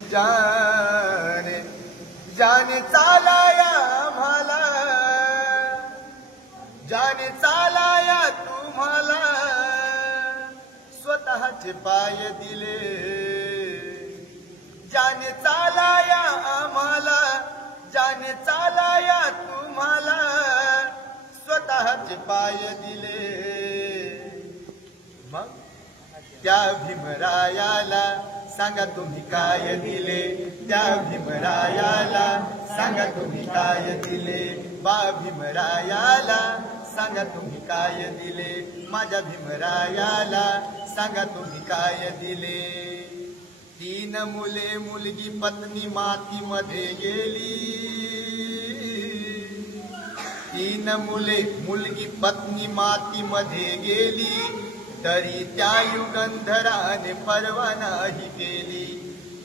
जाने जाने चालाया मला, जाने चालाया तुम्हाला, स्वतःचे पाय दिले. जाने चालाया आम्हाला, जाने चालाया तुम्हाला, स्वतःचे पाय दिले. मग त्या भीमरायाला सांगा तुम्ही काय दिले, त्या भीमरायाला सांगा तुम्ही काय दिले. बा भीमरायाला सांगा तुम्ही काय दिले, माझ्या भीमरायाला सांगा तुम्ही काय दिले. 3 मुले मुलगी पत्नी मातीमध्ये गेली, 3 मुले मुलगी पत्नी मातीमध्ये गेली, तरी त्या युगंधराने परवा नाही केली,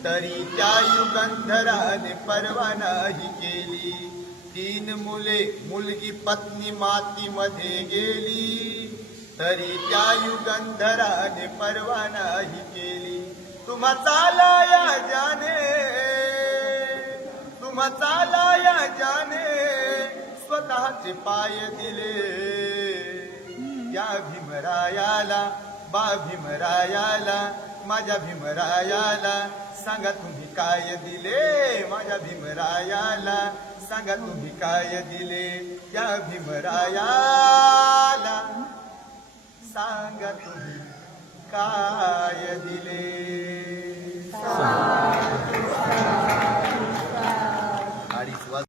तरी त्या युगंधराने परवा नाही केली. 3 मुले मुलगी पत्नी मातीमध्ये गेली, तरी त्या युगंधराने परवा नाही केली. तुम्हा चालाया जाने, तुम्हा चालाया जाने, स्वतःचे पाय दिले. या भीमरायाला, बा भीमरायाला, माझ्या भीमरायाला सांगा तुम्ही काय दिले, माझ्या भीमरायाला सांगा तुम्ही काय दिले. त्या भीमरायाला सांगा तुम्ही काय दिले.